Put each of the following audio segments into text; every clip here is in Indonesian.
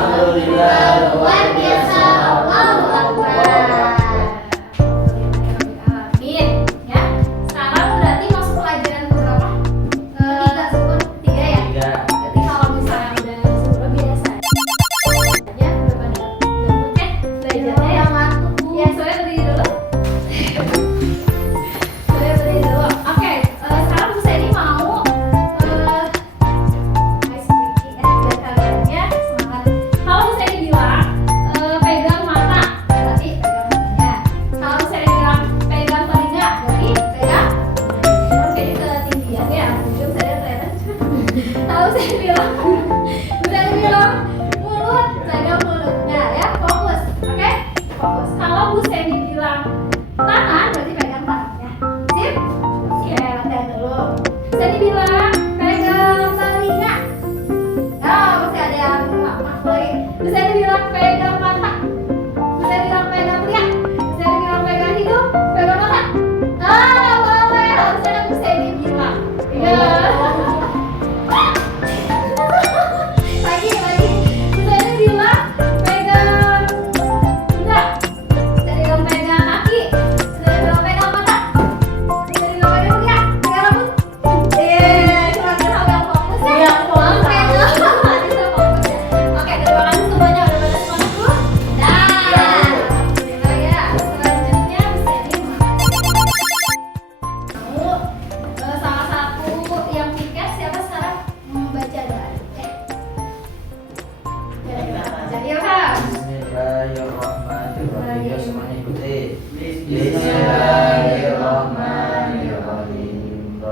Alhamdulillah luar biasa. Allahu Akbar. Amin. Ya. Sekarang berarti masuk pelajaran berapa? Tiga ya. Berarti kalau misalnya udah sudah biasa aja udah pada gabut ya belajarnya yang ngantuk Bu. Ya, soalnya berdiri dulu. Soalnya berdiri dulu. Oke, sekarang Bu Seni mau ice breaking ya biar kaliannya semangat. Kalau Bu Seni bilang pegang mata, berarti pegang matanya. Kalau Bu Seni bilang pegang telinga, berarti pegang. Oke, ketinggian ya. Ujung saya kelihatan. Kalau saya bilang mulut, pegang mulutnya ya, fokus, oke? Fokus. Kalau Bu Seni bilang tangan, berarti pegang tangannya. Sip? Ya, latihan dulu. Bu Seni bilang pegang telinga. Oh, masih ada yang mak lagi. Bu Seni bilang pegang mata. Bu Seni bilang pegang telinga. Bu Seni bilang pegang hidung, pegang mata. Ah, boleh. Harusnya kan Bu Seni bilang. Iya. Lagi. Bu Seni bilang pegang enggak. Bu Seni bilang pegang kaki. Bu Seni bilang pegang mata. Bu Seni bilang pegang telinga. Pegang rambut. Kira-kira yang fokus ya? Yang fokus. Bisa fokus ya. Oke, terima kasih semuanya udah pada semangat dulu. Alhamdulillah ya. Selanjutnya Bu Seni mau salah satu yang piket siapa sekarang membaca doa. Jadi Ilham. Bismillahirrahmanirrahim. Semuanya ikuti. Bismillahirrahmanirrahim.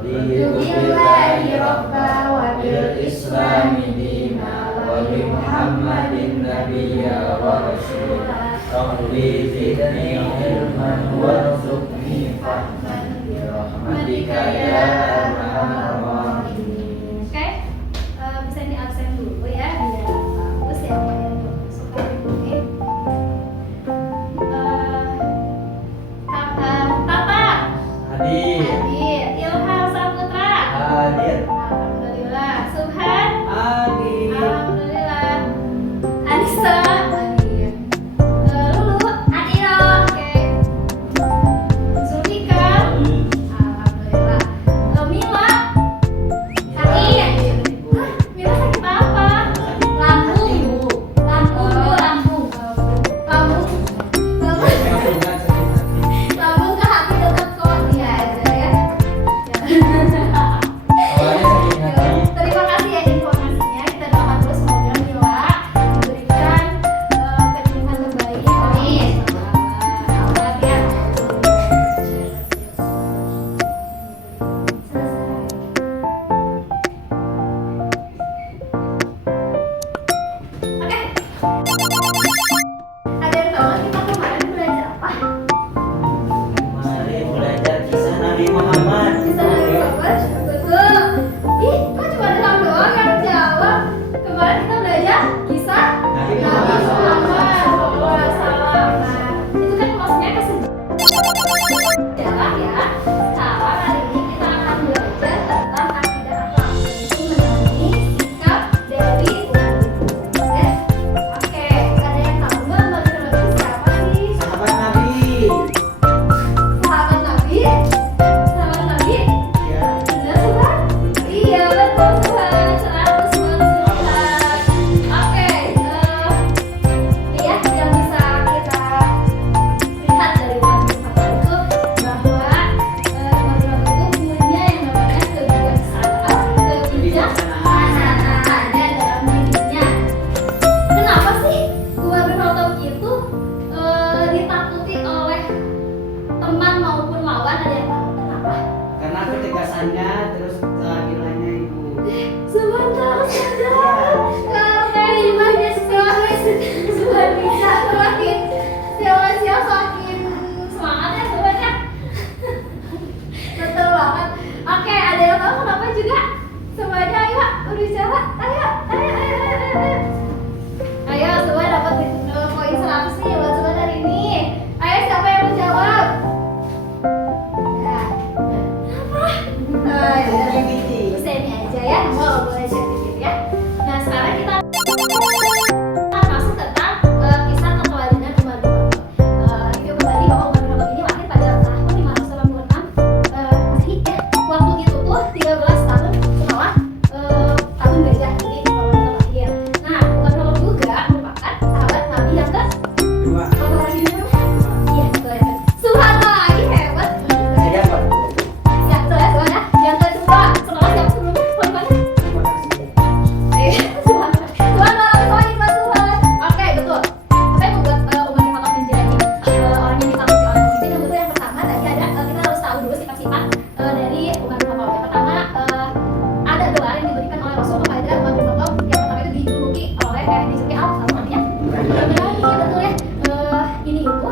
Billahi robba wa bil islami dina wa bi Muhammadin nabiyya wa rasula. Rabbi zidni ilman warzuqni fahman bi rahmatika ya arhamar rahimin. Oke, bisa di absen dulu ya biar bagus ya yang suka ini. Papa, Hadir, Ilham Saputra. Hadir. Alhamdulillah. Subhan. Hadir. Alhamdulillah. Anissa. Hadir. Lulu. Hadir. Oke. Zulfika. Alhamdulillah. Mila. Hadir. Hah, Mila sakit apa? Lambung. Lambung ke hati dekat kok dia aja ya. Terima kasih ya informasinya. Kita doakan terus semoga Mila diberikan penyembuhan terbaik. Amin. Allah ya. Oke. Ada yang tahu nggak kita kemarin belajar apa? Mari belajar kisah Nabi Muhammad. Bisa dari Bapak? Betul. Ih, kok cuma ada doang yang jawab? Kemarin kita belajar kisah Nabi Nabi Muhammad. Muhammad SAW. Nah, itu kan maksudnya sejarah ya. Sekarang hari ini kita akan belajar tentang akidah akhlak, yaitu mengenai sikap dari umat itu. Ya? Oke, ada yang berani, betul ya. Ini itu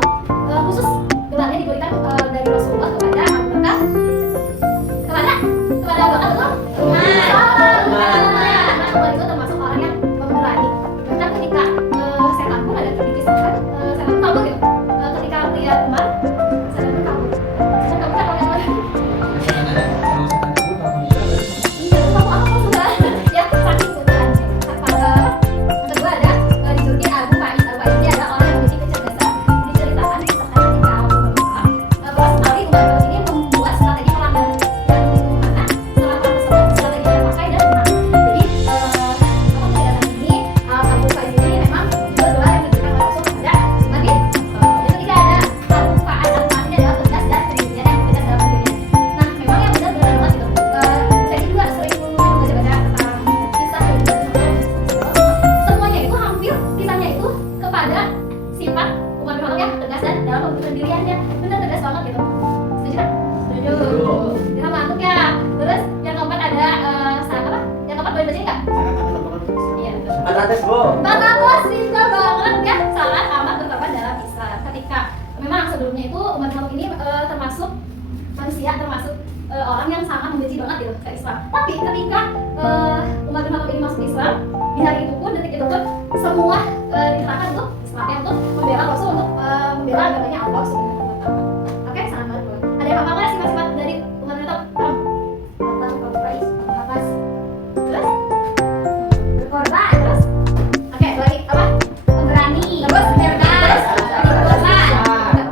khusus gelarnya diberikan dari Rasulullah kepada Abu Bakar, kepada Abu Bakar betul? Nah, Umar itu termasuk orang yang pemberani. Bahkan ketika setan pun ada dikisahkan, setan pun kabur gitu. Ketika lihat Umar, setan pun kabur. Setan kabur kan orang-orang. Iya, kamu apa sudah? Ya, saking bukan. Kedua ada dijuluki Abu Faiz. Abu Faiz ini adalah orang yang memiliki kecerdasan. Diceritakan kisahnya ketika bahwa sekali Umar ini membuat strategi perang yang mana setelah perang tersebut strategi yang dipakai dan menang. Jadi kecerdasan ini Abu Faiz ini memang juga doa yang diberikan oleh Rasul kepada Umar bin Khattab. Yang ketiga ada Abu Faiz. Abu Faiz ini adalah tegas dan kedirian yang tegas dalam dirinya. Nah, memang yang benar-benar banget gitu. Saya juga sering baca-baca tentang kisah semuanya itu hampir kisahnya itu kepada sifat Umar bin Khattab yang tegas dan dalam pendiriannya benar tegas banget gitu. Setuju kan? Setuju. Kita ngantuk ya. Terus yang keempat ada saat apa? Yang keempat boleh bacain nggak? Iya. Atas Bu. Bagus, pintar banget ya. Salat amat berkorban dalam Islam. Ketika memang sebelumnya itu Umar bin Khattab ini termasuk manusia, termasuk orang yang sangat membenci banget gitu ke Islam. Tapi ketika Umar bin Khattab ini masuk Islam, di hari itu pun, detik itu pun semua dikerahkan untuk Islamnya untuk membela Rasul, untuk membela agamanya Allah Subhanahu wa Ta'ala. Oke, sangat banget. Ada yang hafal nggak sifat-sifat dari Umar bin Khattab? Abu Faiz, Hafaz. Terus berkorban, terus oke, lagi apa? Pemberani, terus cerdas, berkorban.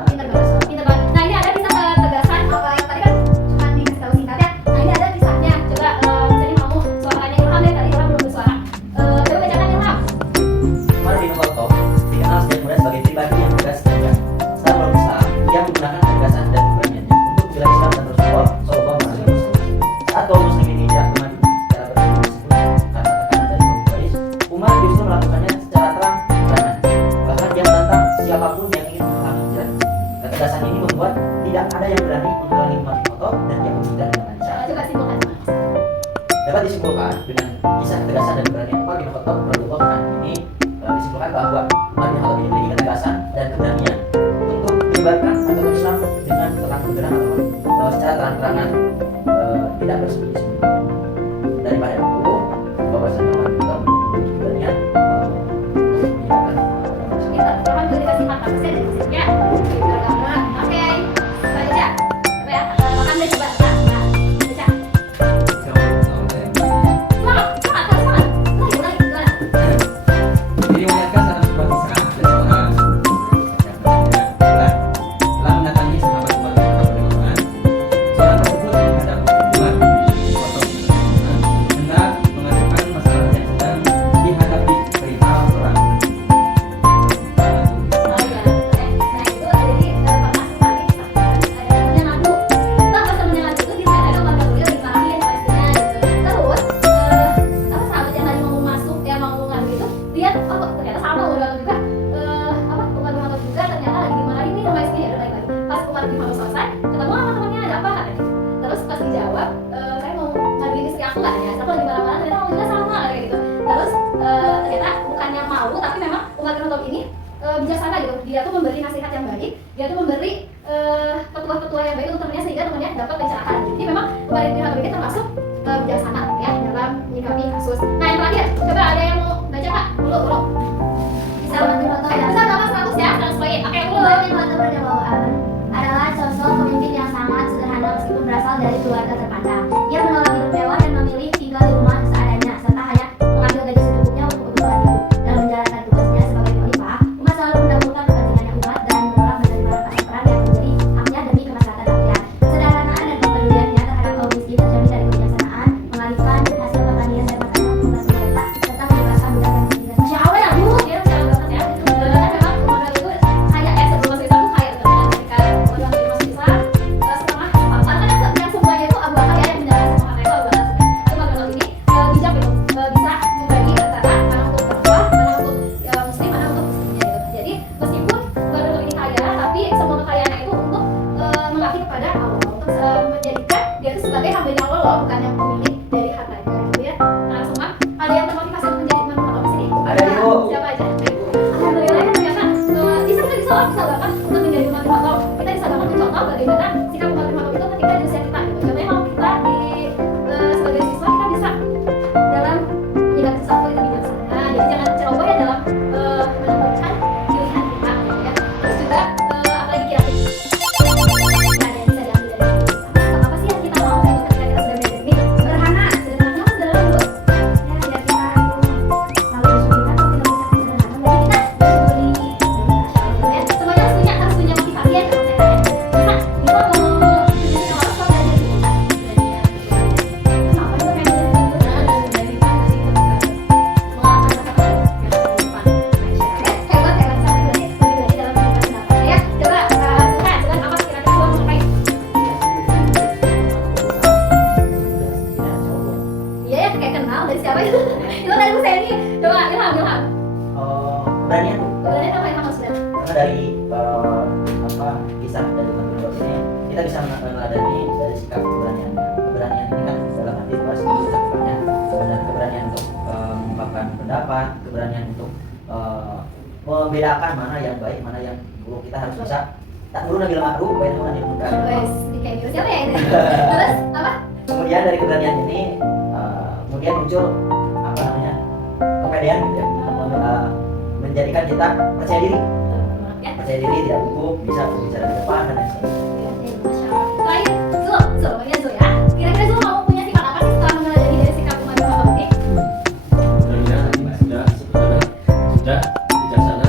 Pintar banget, pintar banget. Nah, ini ada kisah ketegasan apa yang tadi kan cuma dikasih tahu singkat ya. Nah, ini ada kisahnya. Coba misalnya kamu suaranya Ilham deh, tadi Ilham belum bersuara. Coba bacakan Ilham. Umar bin Khattab dikenal sejak muda sebagai pribadi yang tegas dan tegas. Setelah masuk Islam, dia menggunakan ketegasan dan keberaniannya untuk membela Islam dan Rasulullah Shallallahu Alaihi Wasallam. Saat kaum muslimin hijrah ke Madinah secara bersungguh-sungguh karena tekanan dari kaum Quraisy, Umar justru melakukannya secara terang-terangan. Bahkan dia menantang siapapun yang ingin menghalangi hijrah. Ketegasan ini membuat tidak ada yang berani menghalangi Umar bin Khattab dan dia berhijrah dengan lancar. Coba simpulkan. Dapat disimpulkan dengan kisah ketegasan dan keberanian Umar bin Khattab radhiyallahu anhu ini disimpulkan bahwa Umar bin Khattab ini memiliki ketegasan dan keberanian untuk menyebarkan agama Islam dengan terang benderang atau secara terang-terangan, tidak bersembunyi-sembunyi. Daripada itu, bahwasanya Umar bin Khattab memiliki keberanian untuk menyebarkan agama Islam. Kita Ilham boleh dikasih mata saya dari sini ya. Pintar banget. Oke, baca. Coba ya, makan deh coba. Nah, baca. Semangat, semangat, semangat. Lagi, gimana? Jadi melihatkan dalam sebuah kisah ada seorang telah mendatangi sahabat Umar bin Khattab radhiyallahu anhu. Seorang tersebut menghadap Umar bin Khattab hendak mengadukan masalah yang sedang dihadapi perihal perang. Oh iya, nah itu jadi pernah sekali disahkan ada temennya ngadu. Nah pas temennya ngadu itu dia ada warga beliau dimarahin pastinya gitu. Terus apa sahabat yang tadi mau masuk yang mau ngadu itu lihat oh ternyata sama udah juga apa Umar bin Khattab juga ternyata lagi dimarahin nih sama istrinya udah lagi. Pas Umar bin Khattab selesai ketemu sama temannya ada apa katanya. Terus pas dijawab saya mau ngaduin istri aku nggak ya, aku lagi marah-marah ternyata mau juga sama kayak gitu. Terus ternyata bukannya malu tapi memang Umar bin Khattab ini bijaksana gitu. Dia tuh memberi nasihat yang baik, dia tuh memberi petua-petua yang baik untuk temannya sehingga temannya dapat pencerahan. Jadi memang Umar bin Khattab ini termasuk bijaksana ya dalam menyikapi kasus. Nah yang terakhir, coba ada yang mau baca kak? Dulu. Bisa Umar bin Khattab ya? Bisa nggak 100 ya? 100 poin. Oke dulu. Umar bin Khattab radhiyallahu anhu adalah sosok pemimpin yang sangat sederhana meskipun berasal dari keluarga terpandang. Dia menolak hidup mewah dan memilih tinggal di rumah seadanya serta hanya mengambil gaji secukupnya untuk kebutuhan hidup. Dalam menjalankan tugasnya sebagai khalifah, Umar selalu mendahulukan kepentingannya umat dan menolak menerima rampasan peran yang menjadi haknya demi kemaslahatan rakyat. Kesederhanaan dan kepedulian keberanian Bu. Keberanian apa yang maksudnya? Karena dari kisah dari Umat bin Khattab ini kita bisa meneladani dari sikap keberaniannya. Keberanian ini kan dalam arti luas itu cakupannya dan keberanian untuk mengungkapkan pendapat, keberanian untuk membedakan mana yang baik, mana yang buruk. Kita harus bisa tak murun nabil ma'ruf wa nahi anil munkar. Wes, di kayak gitu siapa ya ini? Terus apa? Kemudian dari keberanian ini kemudian muncul apa namanya kepedean gitu ya. Menjadikan kita percaya diri, Ya. percaya diri tidak gugup, bisa berbicara di depan dan lain sebagainya. Masya Allah. Terakhir, Zul, bagian Zul ya. Kira-kira Zul mau punya sifat apa sih setelah meneladani dari sikap Umar bin Khattab ini? Sebenarnya tadi sudah bijaksana